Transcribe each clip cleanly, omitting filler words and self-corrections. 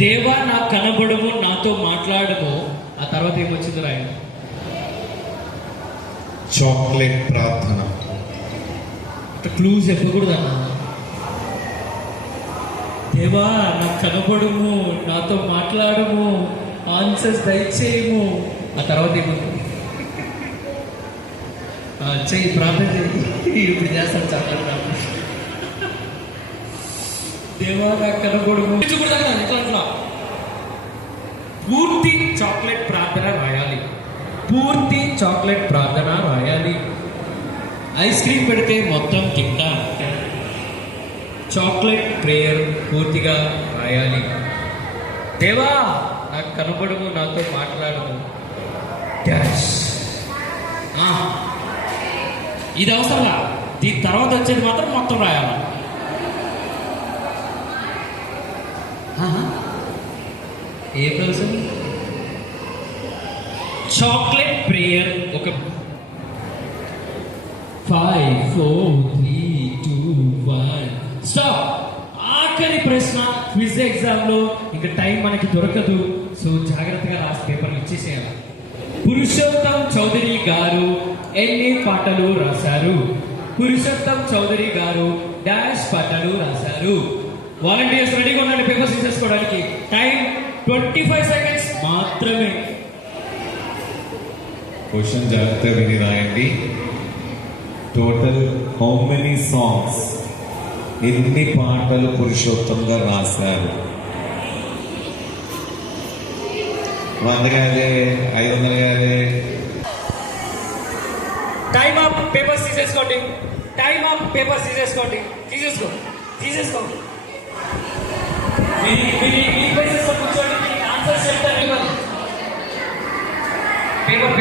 దేవా నా కనబడుము, నాతో మాట్లాడము. ఆ తర్వాత ఏమొచ్చిందో రాయండి. చాక్లెట్ ప్రార్థన. క్లూజ్ చెప్పకూడదన్నా. దేవా నా కనబడుము, నాతో మాట్లాడము, ఆన్సర్స్ దయచేయము. ఆ తర్వాత ఏమవుతుంది? చెయ్యి, ప్రార్థన చెయ్యి. ఇప్పుడు చేస్తాను చాక్లెట్ ప్రార్థన. దేవా నా కనబడుము. పూర్తి చాక్లెట్ ప్రార్థన రాయాలి. పూర్తి చాక్లెట్ ప్రార్థన రాయాలి. ఐస్ క్రీమ్ పెడితే మొత్తం తింటా. చాక్లెట్ ప్రేయర్ పూర్తిగా రాయాలి. దేవా నాకు కనబడము, నాతో మాట్లాడము డాష్. ఇది అవసరంలా. దీని తర్వాత వచ్చేది మాత్రం మొత్తం రాయాలి. ఏ కోసం? Chocolate prayer. ఒక 5 4 3 2 1 స్టాప్. ఆఖరి ప్రశ్న క్విజ్ ఎగ్జామ్ లో. ఇంకా టైం మనకి దొరకదు, సో జాగ్రత్తగా రాసి పేపర్లు ఇచ్చేసేయాలి. పురుషోత్తం చౌదరి గారు ఎన్ని పాటలు రాశారు? పురుషోత్తం చౌదరి గారు డాష్ పాటలు రాశారు. వాలంటీర్స్ రెడీగా ఉండండి పేపర్స్ తీసేసుకోవడానికి. టైం 25 సెకండ్స్ మాత్రమే. క్వశ్చన్ జాగ్రత్తగా విని రాయండి. టోటల్ హౌ మెనీ సాంగ్స్, ఎన్ని పాటలు పురుషోత్తంగా రాశారు? 100 కాదే, 500 కాదే. Time up. పేపర్స్ తీసేసుకోండి. Time up. పేపర్స్ తీసేసుకోండి. తీసేసుకో. కూర్చోండి. ఆన్సర్స్ చెప్తాను. పేపర్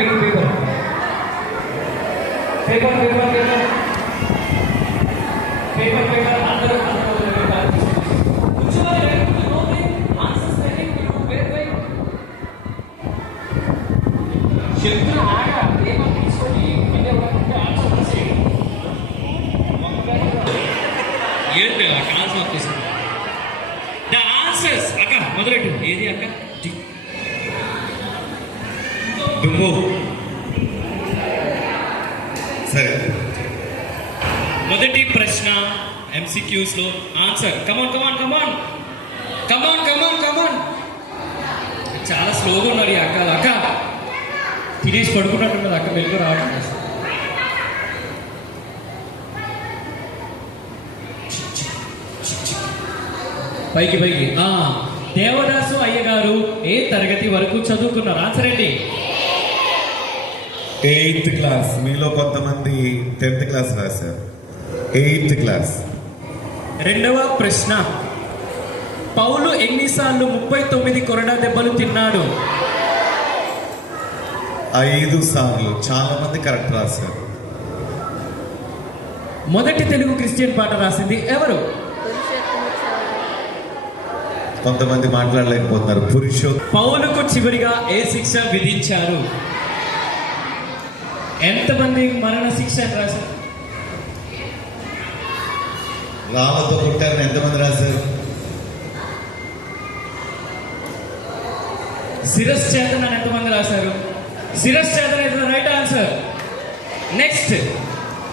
అందరూ కూర్చోవాలి. ఆన్సర్స్ చెప్తున్నా. ఆగా పేపర్ తీసుకొని ఆన్సర్ చేయండి. ఏంటి ఆన్సర్ వచ్చేసింది? The answers. అక్క మొదలెట్టు. ఏది అక్క? దుమ్ము. సరే, మొదటి ప్రశ్న MCQs లో ఆన్సర్. కమాన్. చాలా స్లోగా ఉన్నారు ఈ అక్క. తినేసి పడుకున్నట్టున్నది అక్క. వెలుగు రావట్లేదు. పైకి. దేవదాసు అయ్య గారు ఏ తరగతి వరకు చదువుకున్నారు? ఆన్సర్ ఏంటి? 8th class. మీలో కొంతమంది 10th క్లాస్ రాశారు. 8th class. రెండవ ప్రశ్న, పౌలు ఎన్నిసార్లు 39 కొరడా దెబ్బలు తిన్నాడు? 5 సార్లు. చాలా మంది కరెక్ట్ రాశారు. మొదటి తెలుగు క్రిస్టియన్ పాట రాసింది ఎవరు? కొంతమంది మాట్లాడలేకపోతున్నారు. పౌలుకు చివరిగా ఏ శిక్ష విధించారు? ఎంతమంది మరణ శిక్ష రాశారు? రాళ్ళతో కొట్టారని ఎంతమంది రాశారు? శిరశ్చేతన ఎంతమంది రాశారు? శిరశ్చేతన is the right answer. Next,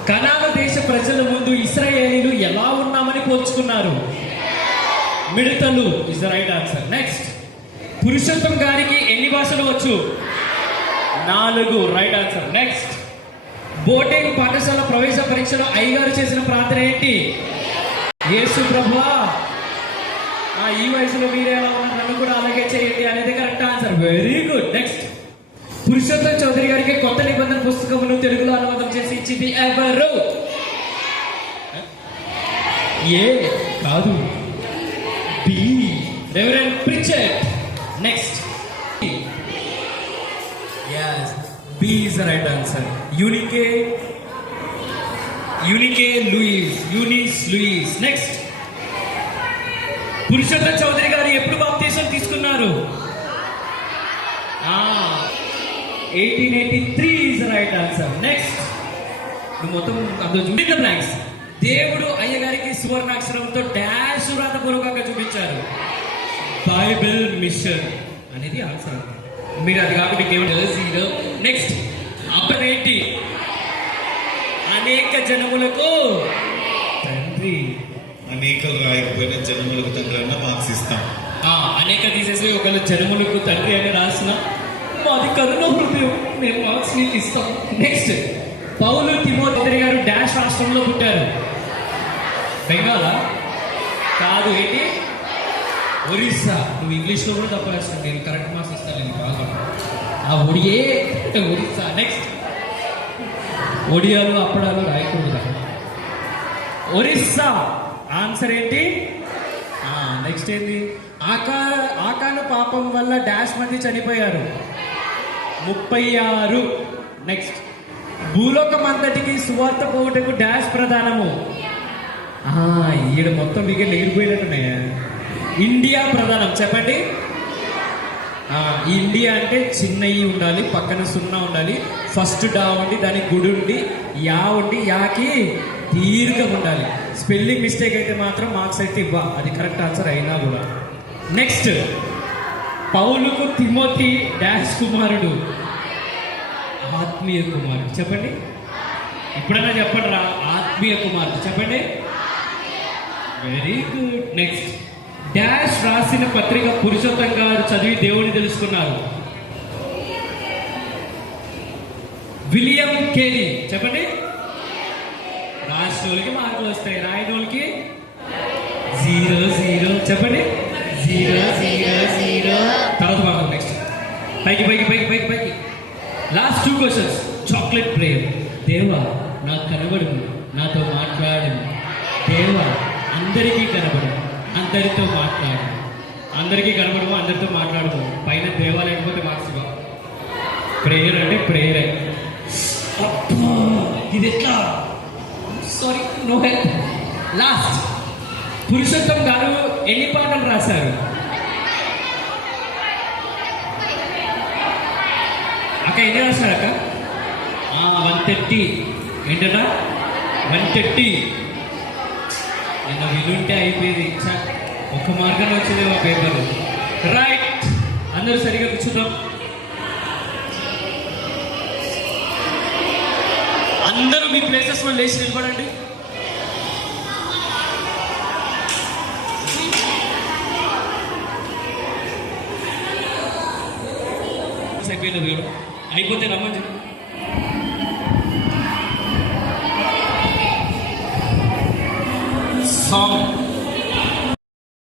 కనాను దేశ ప్రజల ముందు ఇశ్రాయేలీలు ఎలా ఉన్నామని పోల్చుకున్నారు? మిడతలు is the right answer. Next, Purushottam గారికి ఎన్ని భాషలు వచ్చు? 4 రైట్ ఆన్సర్. నెక్స్ట్, బోటింగ్ పాఠశాల ప్రవేశ పరీక్షలో అయ్యగారు చేసిన ప్రార్థన ఏంటి? యేసు ప్రభువా ఈ వయసులో మీరే ఎలా ఉన్నారు, నన్ను కూడా అలాగే చేయండి అనేది correct answer. Very good. Next, Purushottam Chaudhary గారికి కొత్త నిబంధన పుస్తకమును తెలుగులో అనువాదం చేసి ఇచ్చింది ఎవరు? ఏ కాదు, B reverend Pritchard. Next, yes, B is the right answer. Eunice Louise. Next, Purushottam Chaudhary గారు ఎప్పుడు బాప్తీసం తీసుకున్నారు? 1883 is the right answer. Next, మొత్తం అందులో బ్లాంక్స్. దేవుడు అయ్యగారికి సువర్ణాక్షరంతో డాష్ రాతపూర్వకంగా చూపించారు. బైబిల్ మిషన్ అనేది ఆన్సర్. మీరు అది కాక మీకు ఏమి జీరో. నెక్స్ట్ అపరేటి అనేక జనములకు తండ్రి. అనేకలు రాయకపోయినా జనములకు తండ్రి అన్న మార్క్స్ ఇస్తాం. అనేక తీసేసి ఒకళ్ళు జనములకు తండ్రి అని రాసిన మాది కరుణ హృదయం, మేము మార్క్స్ నీకు ఇస్తాం. నెక్స్ట్ పౌలు తిమోతి గారు డాష్ రాష్ట్రంలో పుట్టారు. బెంగాల్ కాదు, ఏంటి? ఒరిస్సా. నువ్వు ఇంగ్లీష్లో కూడా తప్ప రాస్తాను, నేను కరెక్ట్ మార్క్స్ ఇస్తాను. నేను బాగా ఒడియే ఒరిస్సా. నెక్స్ట్ ఒడియాలు అప్పడాలు రాయకూడదు. ఒరిస్సా ఆన్సర్ ఏంటి? నెక్స్ట్ ఏంటి? ఆకాను పాపం వల్ల డాష్ మంది చనిపోయారు, 36. నెక్స్ట్ భూలోకం అంతటికి సువార్త పోవుటకు డాష్ ప్రధానము. ఈడ మొత్తం వికెట్లు ఎగిరిపోయినట్టున్నాయా? ఇండియా ప్రధానం. చెప్పండి. ఇండియా అంటే చిన్న ఈ ఉండాలి, పక్కన సున్నా ఉండాలి, ఫస్ట్ డా ఉండి దానికి గుడి ఉండి యా ఉండి యాకి దీర్ఘం ఉండాలి. స్పెల్లింగ్ మిస్టేక్ అయితే మాత్రం మార్క్స్ అయితే ఇవ్వ, అది కరెక్ట్ ఆన్సర్ అయినా కూడా. నెక్స్ట్ పౌలుకు తిమోతి డాష్ కుమారుడు, ఆత్మీయ కుమారుడు. చెప్పండి, ఇప్పుడైనా చెప్పండి రా, ఆత్మీయ కుమారుడు చెప్పండి. Very good. నెక్స్ట్ డాష్ రాసిన పత్రిక పురుషోత్తం గారు చదివి దేవుని తెలుసుకున్నారు. William Carey. చెప్పండి. రాసిన వాళ్ళకి మార్కులు వస్తాయి, రాయని వాళ్ళకి 0 చెప్పండి. 0 తర్వాత మార్కులు. నెక్స్ట్ పైకి పైకి పైకి పైకి పైకి. Last 2 questions. Chocolate prayer. దేవా నాకు కనబడు, నాతో మాట్లాడు. దేవా అందరికీ కనబడు, అందరితో మాట్లాడు. అందరికీ కనబడము, అందరితో మాట్లాడము. పైన దేవా లేకపోతే మార్క్స్ ఇవ్వ. ప్రేయర్ అంటే ప్రేయరే. ఇది ఎట్లా? Sorry, no help. Last Purushottam గారు ఎన్ని పాటలు రాశారు? అక్క ఎన్ని రాశారు అక్క? 130. ఏంటన్నా 130? నిన్న వినుంటే అయిపోయేది. ఒక్క మార్గంలో వచ్చింది మా పేపర్. రైట్, అందరూ సరిగా కూర్చున్నాం. అందరూ మీ ప్లేసెస్ లో లేచి నిలబడండి. అయిపోయినది అయిపోతే రమ్మని చెప్పి. సాంగ్